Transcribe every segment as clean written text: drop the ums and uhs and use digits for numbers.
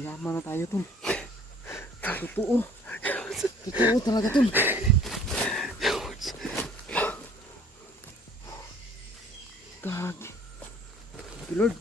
Mayaman na tayo tol. Totoo. Totoo talaga tol. God. Lord.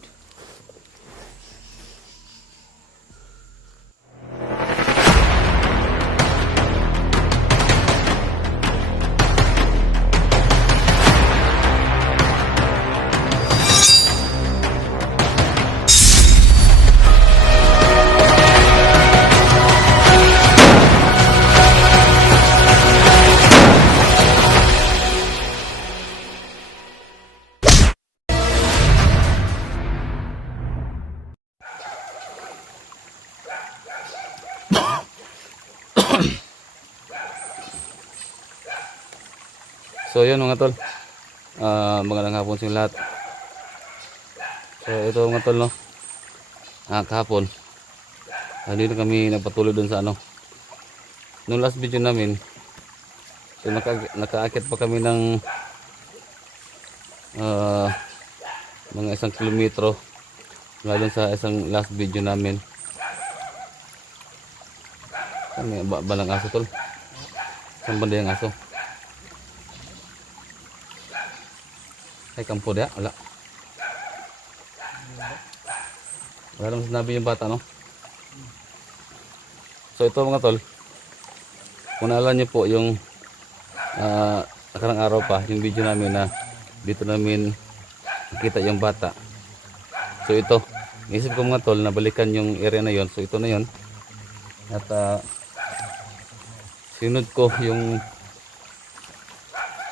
So yun mga tol, magandang hapon sa lahat. So ito mga tol, no, kahapon dito kami nagpatuloy dun sa ano, nung last video namin. So nakaakit pa kami ng mga 1 kilometro mula dun sa isang last video namin. May balang aso tol, saan banda yung aso? Ay, kampo dia, wala. Wala naman sinabi yung bata, no? So ito mga tol, kung naalala nyo po yung nakarang araw pa, yung video namin na dito namin nakita yung bata. So ito, isip ko mga tol na balikan yung area na yon. So ito na yon. At sinunod ko yung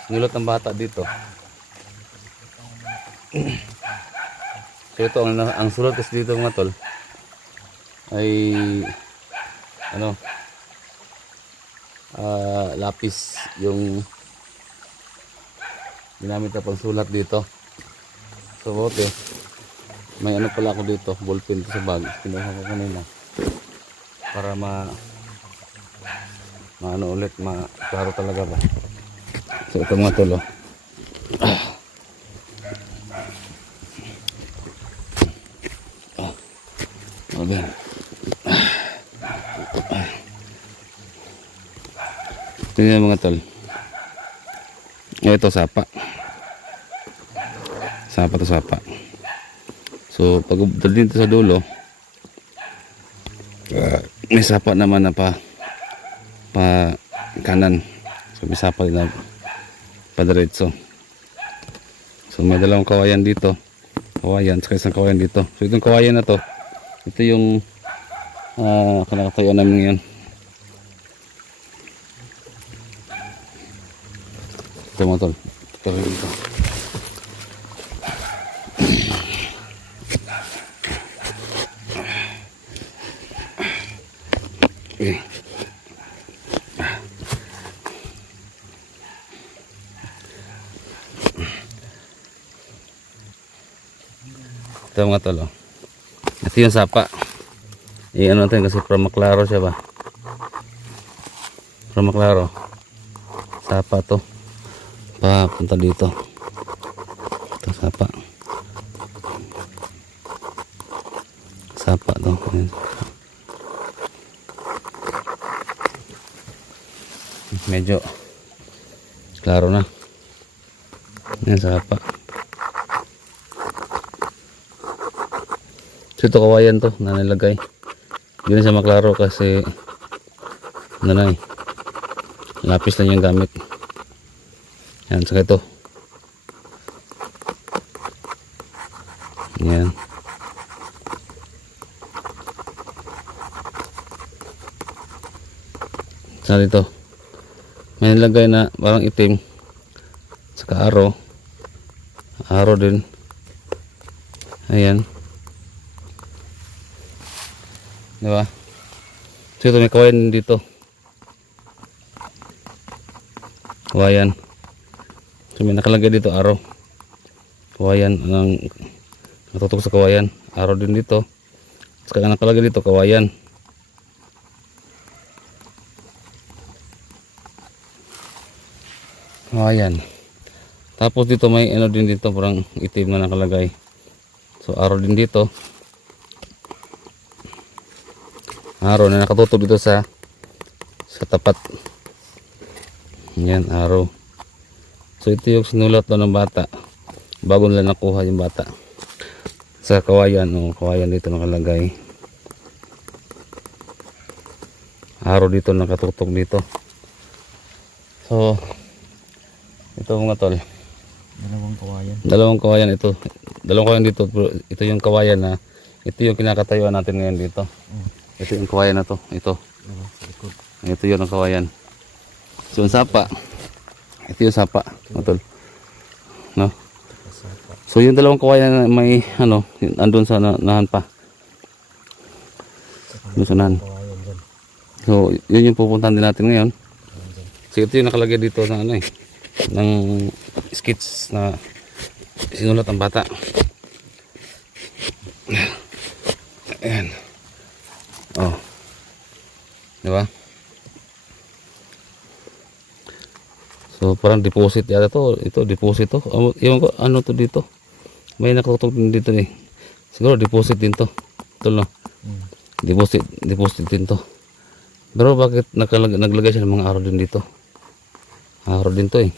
sinulot ng bata dito. So ito ang sulot kasi dito mga tol ay ano, lapis yung ginamit na pang sulat dito. So okay, may ano pala ako dito, ballpen sa bag, kinuha ko kanina para ano ulit, klaro talaga ba. So ito mga tol, okay. Tingnan mga tol. Ito sapa. Sapa to sapa. So pag dito sa dulo, may sapa naman na pa kanan. So may sapa na pa diretso. So may dalawang kawayan dito. Kawayan sa isang kawayan dito. So itong kawayan na to, ito yung kinakatayo namin ngayon. Ito mga tol, ito rin dito. Okay. Ito mga tol, ito yung sapa. Ano natin kasi pramaklaro siya ba? Pramaklaro. Sapa to. Papunta dito. Ito sapa. Sapa to. Medyo klaro na. Yan sapa. So ito kawayan to na nilagay. Hindi na siya maklaro kasi nanay, lapis lang yung gamit. Yan, saka ito. Yan. Saka dito may nilagay na parang itim, saka araw din. Ayan, diba? So ito may kawayan dito, kawayan. So may nakalagay dito araw, kawayan ang natutok sa kawayan, araw din dito. Saka nakalagay dito kawayan. Kawayan. Tapos dito may ano din dito, parang itim na nakalagay. So araw din dito. Araw na nakatutok dito sa tapat. Yan, araw. So ito yung sinulat daw ng bata bago nila nakuha yung bata sa kawayan. Kawayan dito nakalagay. Araw dito nakatutok dito. So ito mga tol, dalawang kawayan ito. Dalawang kawayan dito, pero ito yung kawayan na ito yung kinakatayuan natin ngayon dito. Ito yung kawayan na to, ito. Ito yung ang kawayan. So yung sapa, ito yung sapa, mga tol. No? So yung dalawang kawayan na may andun sa nahan pa. Doon sa nahan. So yun yung pupuntahan din natin ngayon. So ito yung nakalagay dito sa ng skits na sinulat ang bata. Ayan. Oh. Diba? So parang deposit yata to. Ito deposit to. Ewan ko ano to dito. May nakatutok din dito eh. Siguro deposit din to. Ito no. Deposit din to. Pero bakit naglagay siya ng mga araw din dito? Araw din to eh.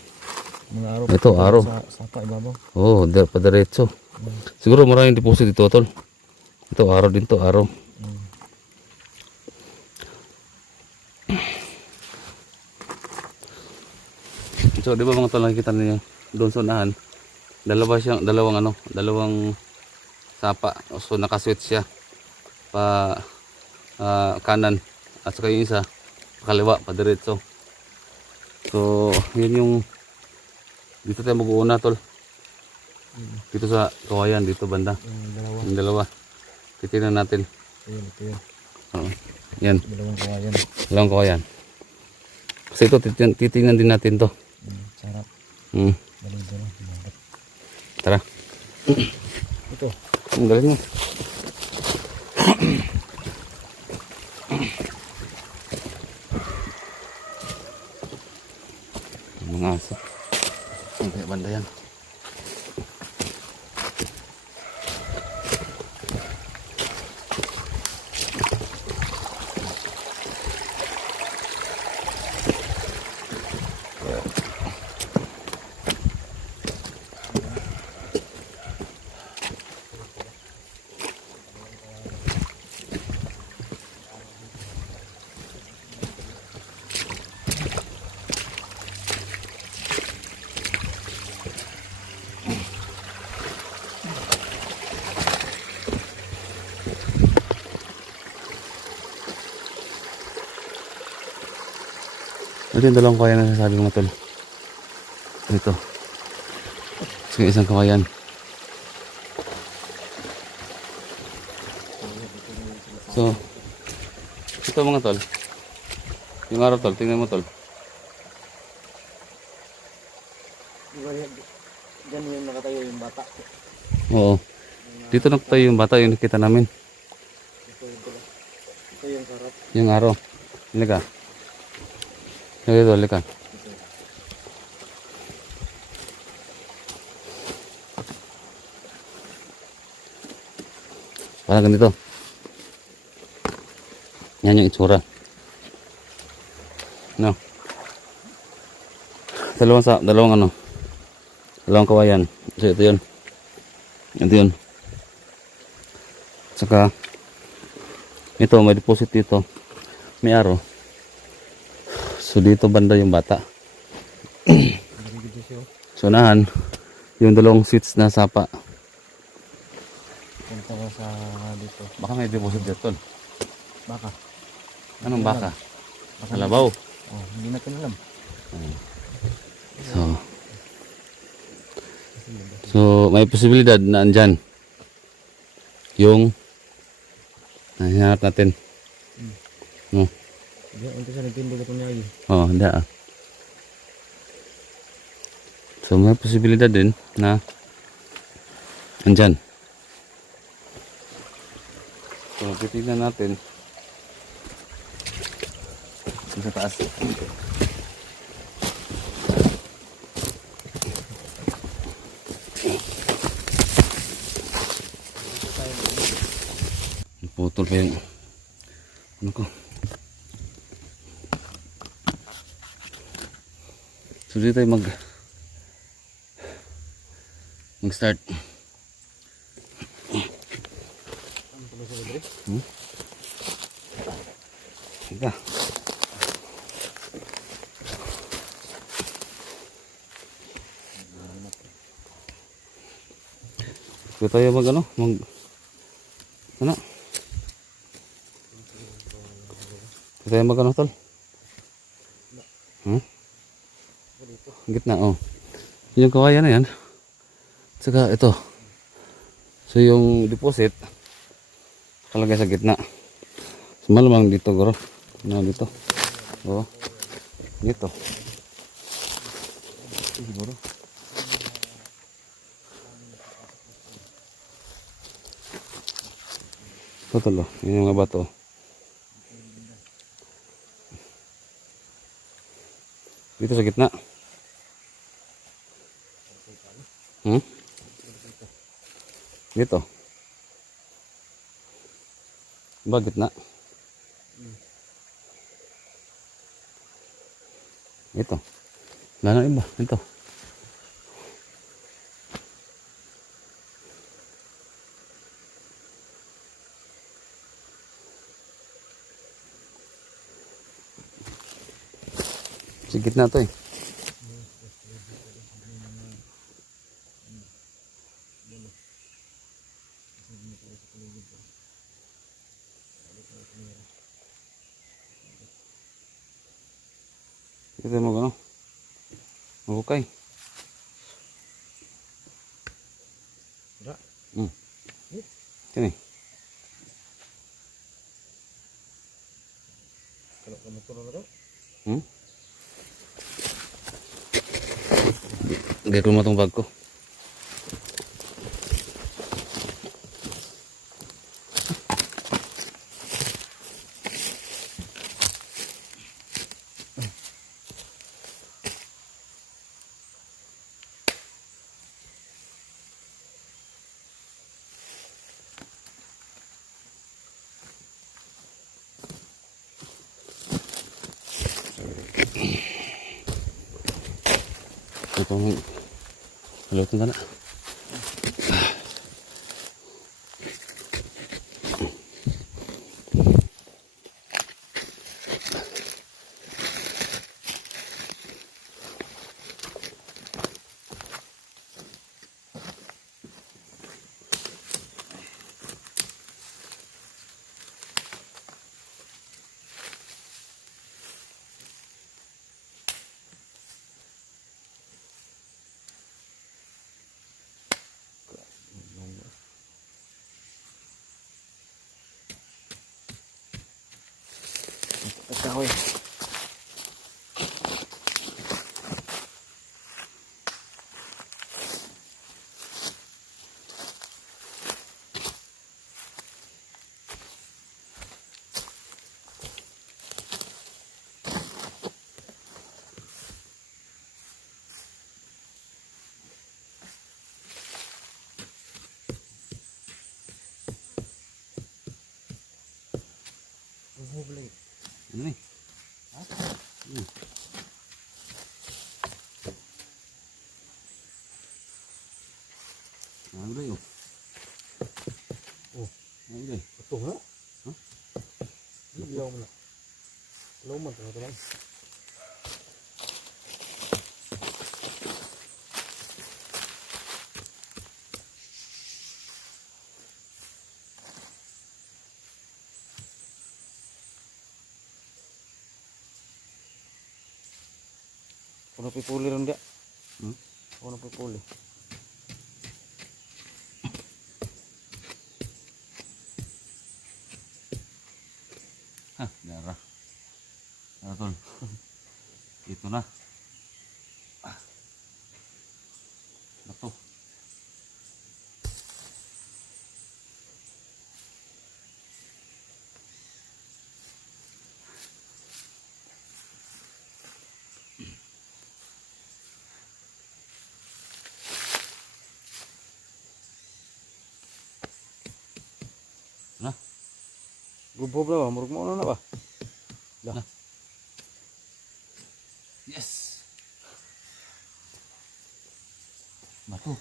Mga araw. Ito araw. Sa sapa ibabaw. Oh, padiretso. Siguro maraming deposit dito, tol. Ito araw din to, araw. So, di ba mga tol, nakikita niyo doon sa unahan, dalawang sapa. So, nakaswitch siya pa kanan at saka yung isa kaliwa, pa diretso. So, yun yung dito tayo mag-uuna, tol. Dito sa kawayan, dito banda. Yung dalawa. Titignan natin. Ito yun. Oo. Yan. Dalawang kawayan. Kasi ito, titignan din natin to. Sarap. Balido na. Tara. Ito. Ang galing mo. Mga aso. Ang kaya banda yan. Ito yung dalawang kawayan na sasabi mga tol. Ito. Sige, isang kawayan. So, ito mga tol. Yung araw tol, tingnan mo tol. Diyan yung nakatayo yung bata. Oo. Dito nakatayo yung bata, yung nakita namin. Ito yung sarap. Yung araw. Halika. Dito, halika. Parang ganito. Yan yung itsura. No. Dalawang kawayan. So ito yun. Ito yun. Saka ito may deposit dito. May araw. So dito banda yung bata. So unahan yung dalawang seats na sapa. Punta ko sa dito. Baka may deposit dito. Baka. Anong baka? Kalabaw. Oh, hindi natin alam. So may posibilidad na andyan yung hinahanap natin. No. Diyan, unti sa nagtindo ba ito niya lagi? Oh, hindi ah. So may posibilidad din na andyan. So titignan natin sa taas. Putol pa yung Ano ko? So dito tayo mag-start. Ika. So tayo ano? Ano? So tayo ano tol? Gitna, oh. Yung kawayan na yan. Saka ito. So yung deposit kalagay sa gitna. So, malamang dito guro. Na dito. Oh. Dito. Siguro. Totoo. Yun yung mga bato. Dito sa gitna. Dito. Ba gitna? Ito. Wala na iba. Ito. Sa gitna to eh. Ito mo gano. Okay. Sini. Kalau kamu turun na daw. Gaya ko mo itong bag ko. Ito ang halutin ka na. Kahoy. Ano ni? Ano yun? Oh. Ano yun? Ito nga. Ha? Iyaw mo na. Luman ka na ito lang. Puno pipuli ron dia. Puno pipuli. Hah, darah. Darah tol. Ito na. Bato. Na. Gubob na ba? Murag mo na ba? Lah. Yes. Batu.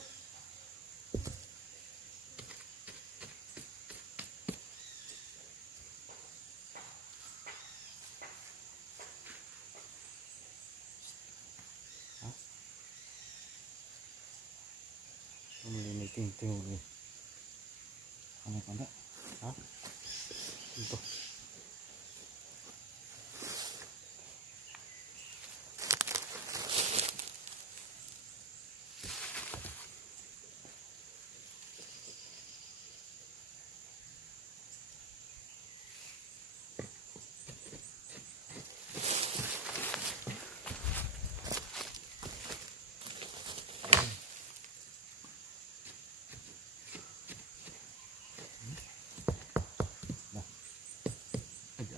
Ini ting-ting ulit. Ano pa enggak? Ha? Ito.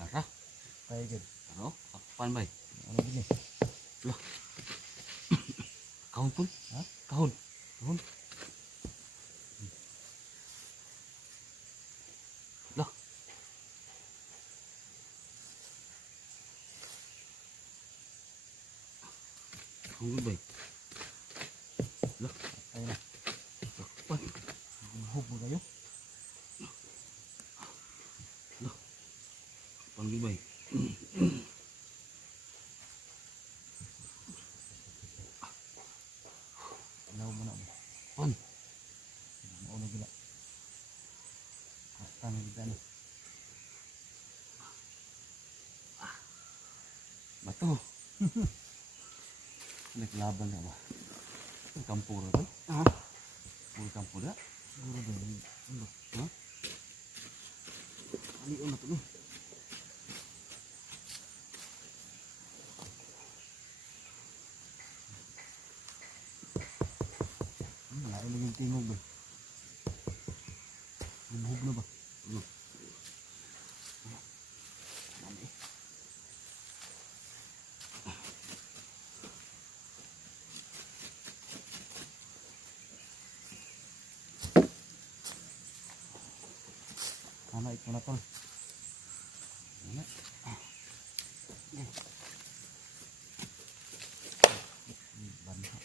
Arah. Kaya gid. Ano? Kapan bay? Ano gini? Kahon pun? Ha? Kahon. Kahon? Lah. Kahon bay. Lah. Ayun na. Kapan? Gubob mo kayo. Kapan bay? Alaw mo na. Pan. Mauna gila. Hasta na gila na. Batu. Naglaban na ba? Kampur kan? Ha? Puro kampur ya? Siguro din. Ano? Ha? Aliw na to ni. Malain lang yung tingog ba? Gubob na ba? Ano? Mali. Ano ito na tol? Ano? Banha.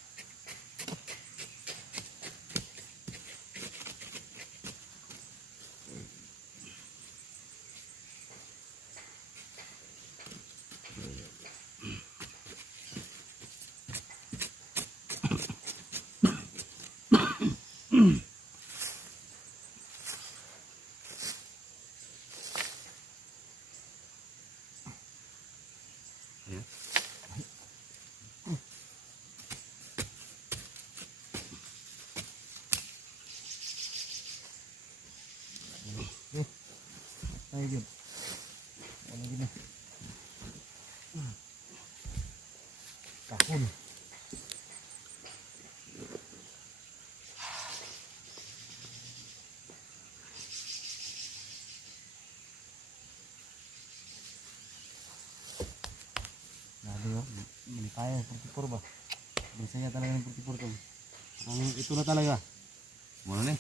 Ya. Ay gud. Ano gini? Kahon. Nado yo. Hindi kaya 44 ba? Bisaya talaga ng 44 tol. Ang ito na talaga. Mana nih?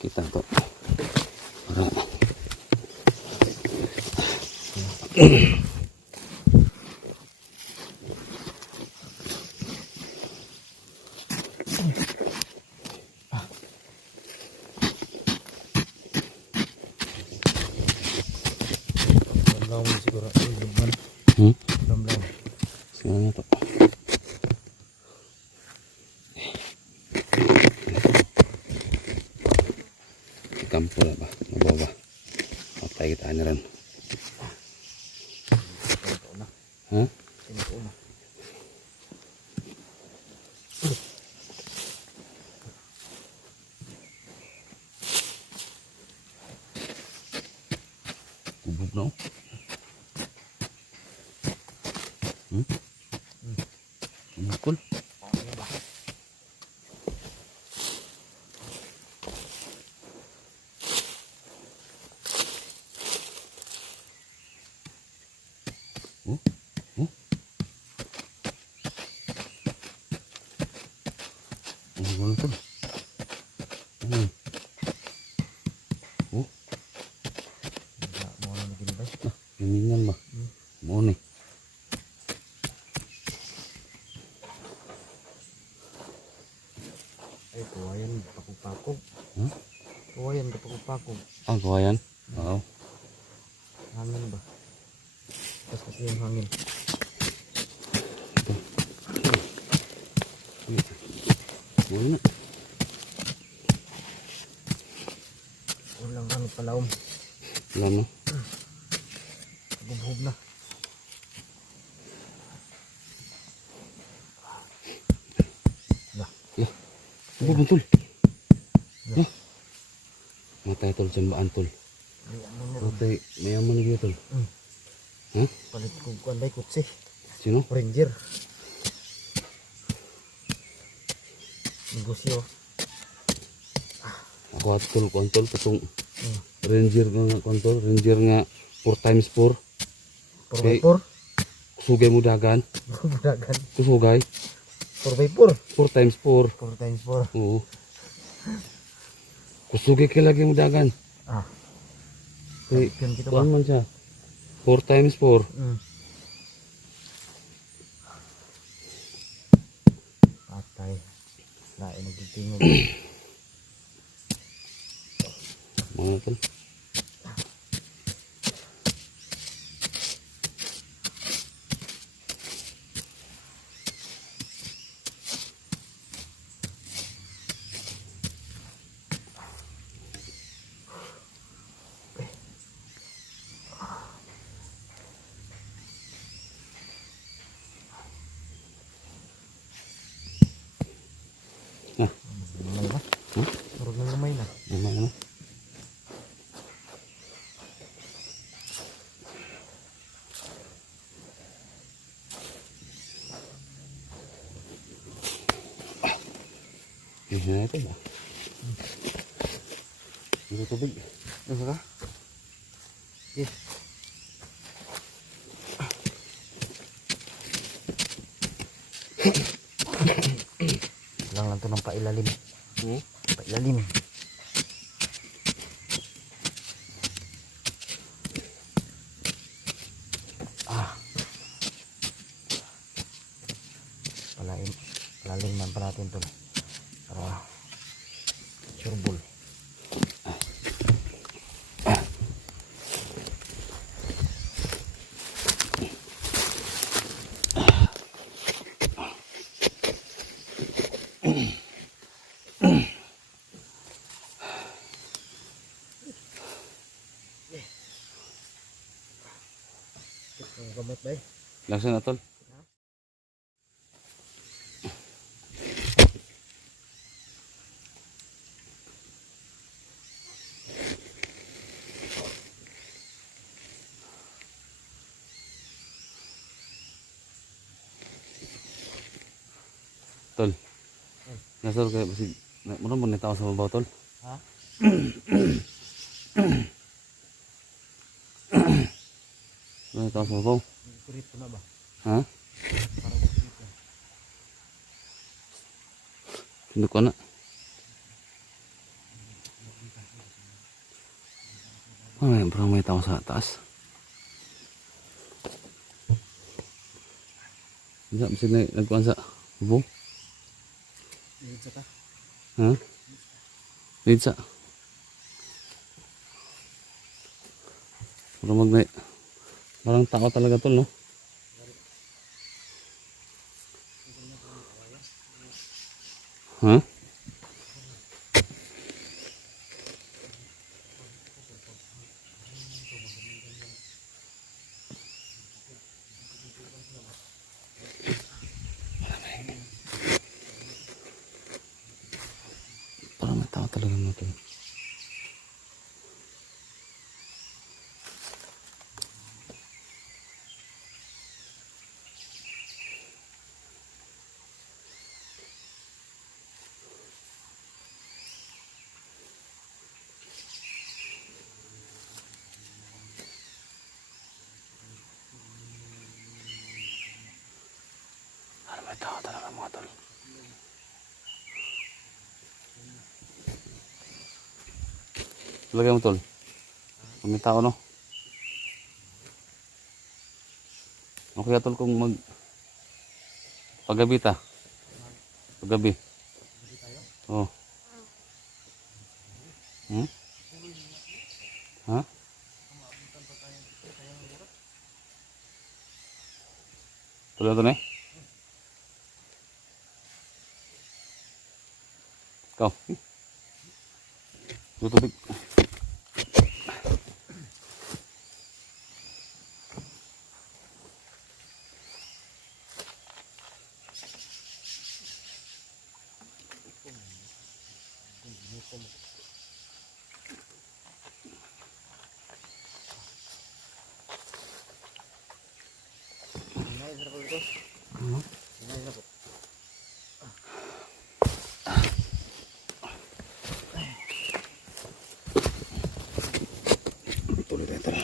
Kita kok. Lamlaw mo siguro. Lumban. Hmm? Lamlaw. Semuanya tuh. Kampul apa? Ngebawa. Patay kita aniran. Ito na. Hah? Ito na. Kubog na oh. Umukol. Ano ba? Oh. Oh. Umukol tol. Ano? Oh. Wala mo na naging ba? Hiningan ba? Mo ni. Ay, kawayan, pakupakog. Huh? Kawayan, pakupakog. Ah, kawayan? Oo. Hangin ba? Tapos kasi yung hangin. Mo na. Walang hangin palaom. Wala mo. Bubhub na. Yeah. Ano ba tol? Yeah. Matay tol, jambaan tol. Ay, ano mo? Matay, mayaman na tol. Ha? Palit ko kuanday kutsi. Sino? Ranger. Negosyo. Ako at tol, kontol, katong ranger nga kontol, ranger nga 4x4. 4x4. Kusugay mo dagan. Budagan. Kusugay. 4x4. 4x4. 4x4. Oo. Kusugay ka lagi mo dagan. Ah. Kay, Yan kita ba? kuan man siya. 4x4. Patay. Lain nagtitingog. Mga tol. Lumay ba? Turog na lumay na. Ano ano? Ini apa ya? Ini tubig. Ano ka? Yes. Lang to ng pailalim. Pailalim. Palalim man pa natin to. Para surbol. Gamot ba eh? Langsung na tol. Tol. Nasol kayo basig. Muna mo nitaw sa mabaw tol. Ha? Muna nitaw sa mabaw. Kurito na ba? Ha? Parang kurito. Tunduk ko na. Parang may tao sa taas. Bisa bisig na nagkuhan sa bubong. Dito ka? Ha? Lidsa. Parang tao talaga tol, no? Ha? Parang may tao talaga mo tol. May tao talaga mga tol. Lagay mo tol. May tao no. Okay tol kung mag paggabi ta. Paggabi. Oh. Hmm? Ha? Tuloy ito na eh. Ikaw. Tutubig. Tuloy tayo tara.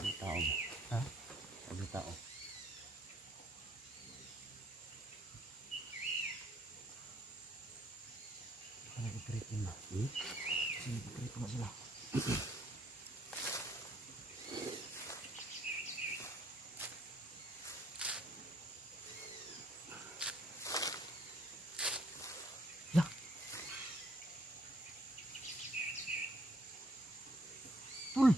May tao ba? Ha? May tao. Nag-creeping na. Nag-creeping na sila. Ya. Tol.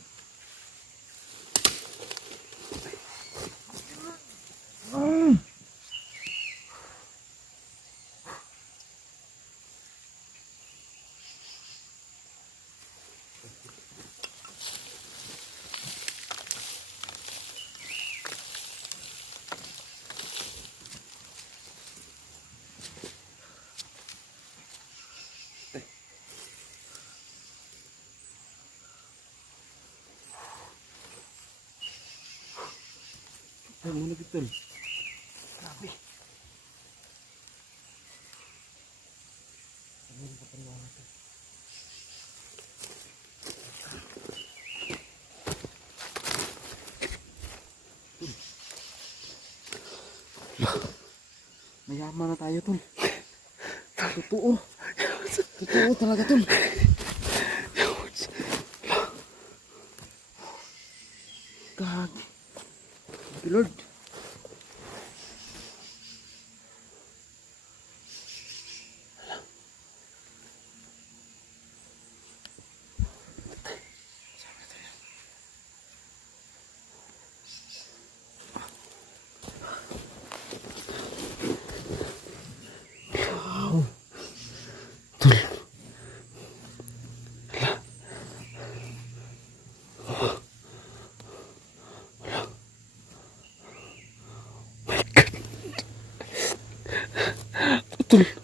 Ay, muna Tol. Grabe. Sabihin pa paniwala ito. Mayaman na tayo, Tol. Totoo. Totoo talaga, Tol. Gag. Thank you, Lord. Tol.